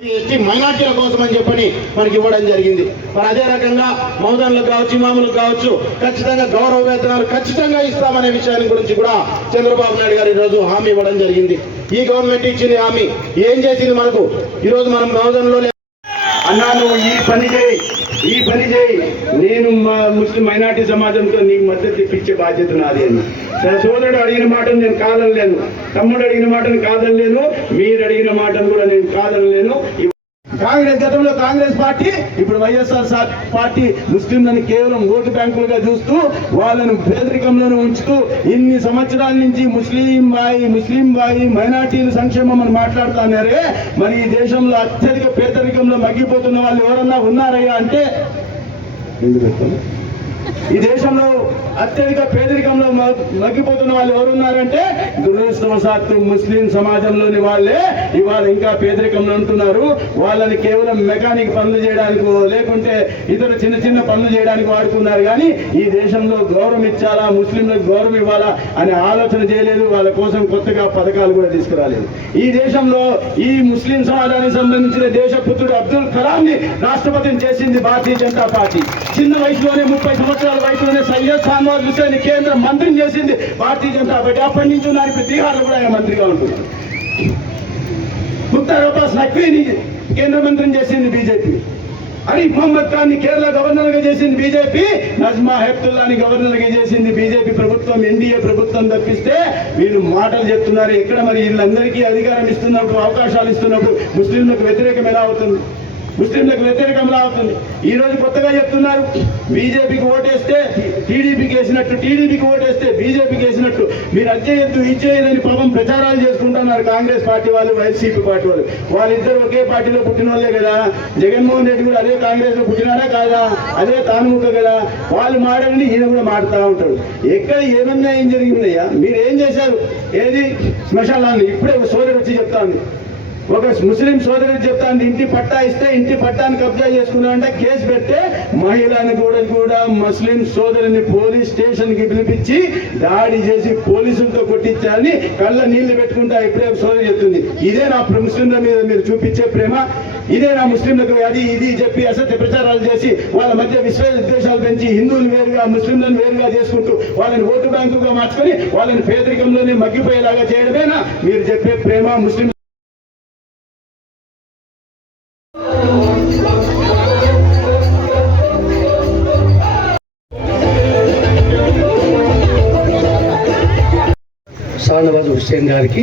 ST మైనార్టీల కోసం అని చెప్పని మనకి ఇవ్వడం జరిగింది. మరి అదే రకంగా మౌదన్లకు కావచ్చు ఇమాములకు కావచ్చు ఖచ్చితంగా గౌరవ వేతనాలు ఖచ్చితంగా ఇస్తామనే విషయాన్ని గురించి కూడా చంద్రబాబు నాయుడు గారు ఈరోజు హామీ ఇవ్వడం జరిగింది. ఈ గవర్నమెంట్ ఇచ్చింది హామీ. ఏం చేసింది మనకు? ఈరోజు మనం మౌదంలో అన్నా నువ్వు ఈ పని చేయి. ఈ పని చేయి. నేను మా ముస్లిం మైనార్టీ సమాజంతో నీకు మద్దతు ఇప్పించే బాధ్యత నాది అని సరే, సోదరుడు అడిగిన మాటను నేను కాదనలేను. తమ్ముడు అడిగిన మాటను కాదనలేను. మీరు అడిగిన మాటను కూడా నేను కాదనలేను. కాంగ్రెస్ గతంలో కాంగ్రెస్ పార్టీ ఇప్పుడు వైఎస్ఆర్ పార్టీ ముస్లింలను కేవలం ఓటు బ్యాంకులుగా చూస్తూ వాళ్ళను పేదరికంలోనే ఉంచుతూ ఇన్ని సంవత్సరాల నుంచి ముస్లిం బాయి ముస్లిం బాయి మైనార్టీల సంక్షేమం అని మాట్లాడుతున్నారే మరి ఈ దేశంలో అత్యధిక పేదరికంలో మగ్గిపోతున్న వాళ్ళు ఎవరన్నా ఉన్నారయ్యా అంటే ఎందుకు చెప్తాను? ఈ దేశంలో అత్యధిక పేదరికంలో మగ్గిపోతున్న వాళ్ళు ఎవరున్నారంటే దురదృష్టవశాత్తు ముస్లిం సమాజంలోని వాళ్ళే. ఇవాళ ఇంకా పేదరికంలో ఉంటున్నారు. వాళ్ళని కేవలం మెకానిక్ పనులు చేయడానికి లేకుంటే ఇతర చిన్న చిన్న పనులు చేయడానికి వాడుకున్నారు కానీ ఈ దేశంలో గౌరవం ఇచ్చాలా? ముస్లింలకు గౌరవం ఇవ్వాలా? అనే ఆలోచన చేయలేదు. వాళ్ళ కోసం కొత్తగా పథకాలు కూడా తీసుకురాలేదు. ఈ దేశంలో ఈ ముస్లిం సమాజానికి సంబంధించిన దేశపుత్రుడు అబ్దుల్ కలాం ని రాష్ట్రపతిని చేసింది భారతీయ జనతా పార్టీ. చిన్న వయసులోనే ముప్పై సంవత్సరాలు వయసులోనే సయ్యద్ సాన్వార్ హుసేన్ కేంద్ర మంత్రిని చేసింది భారతీయ జనతా పార్టీ. అప్పటి నుంచి ఉన్నారు ఇప్పుడు బీహార్లో కూడా ఆయన మంత్రిగా ఉంటున్నారు. ముక్తార్ అబ్బాస్ నక్వీని కేంద్ర మంత్రిని చేసింది బీజేపీ. అరీఫ్ మహమ్మద్ ఖాన్ని కేరళ గవర్నర్గా చేసింది బీజేపీ. నజ్మా హెప్తుల్లాని గవర్నర్గా చేసింది బీజేపీ ప్రభుత్వం. ఎన్డీఏ ప్రభుత్వం తప్పిస్తే వీళ్ళు మాటలు చెప్తున్నారు. ఎక్కడ మరి వీళ్ళందరికీ అధికారం ఇస్తున్నప్పుడు అవకాశాలు ఇస్తున్నప్పుడు ముస్లింలకు వ్యతిరేకం ఎలా అవుతుంది? ముస్లింలకు వ్యతిరేకంలా అవుతుంది. ఈ రోజు కొత్తగా చెప్తున్నారు బీజేపీకి ఓటేస్తే టీడీపీకి వేసినట్టు టీడీపీకి ఓటేస్తే బీజేపీకి వేసినట్టు మీరు అది చేయొద్దు పాపం ప్రచారాలు చేసుకుంటున్నారు కాంగ్రెస్ పార్టీ వాళ్ళు వైసీపీ పార్టీ వాళ్ళు. వాళ్ళిద్దరు ఒకే పార్టీలో పుట్టిన వాళ్ళే కదా. జగన్మోహన్ రెడ్డి కూడా అదే కాంగ్రెస్లో పుట్టినారా కాదా? అదే తానుముఖ కదా. వాళ్ళు మాడండి ఈయన కూడా మాడుతూ ఉంటాడు. ఎక్కడ ఏమన్నా ఏం జరిగిందయ్యా? మీరు ఏం చేశారు? ఏది? శ్మశానాన్ని. ఇప్పుడే ఒక సోదరు వచ్చి చెప్తాను ఒక ముస్లిం సోదరుడు చెప్తాను ఇంటి పట్టా ఇస్తే ఇంటి పట్టాన్ని కబ్జా చేసుకున్నా అంటే కేసు పెడితే మహిళని కూడా కూడా ముస్లిం సోదరుని పోలీస్ స్టేషన్కి పిలిపించి దాడి చేసి పోలీసులతో కొట్టించాలని కళ్ళ నీళ్ళు పెట్టుకుంటా ఇప్పుడే సోదరి సోదరు చెప్తుంది. ఇదే నా ముస్లింల మీద మీరు చూపించే ప్రేమ ఇదే నా ముస్లింలకు అది ఇది చెప్పి అసత్య ప్రచారాలు చేసి వాళ్ళ మధ్య విశ్వ ఉద్దేశాలు పెంచి హిందువులు వేరుగా ముస్లింలను వేరుగా చేసుకుంటూ వాళ్ళని ఓటు బ్యాంకుగా మార్చుకొని వాళ్ళని పేదరికంలోనే మగ్గిపోయేలాగా చేయడమేనా? మీరు చెప్పే ప్రేమ ముస్లిం షానవాజ్ హుస్సేన్ గారికి.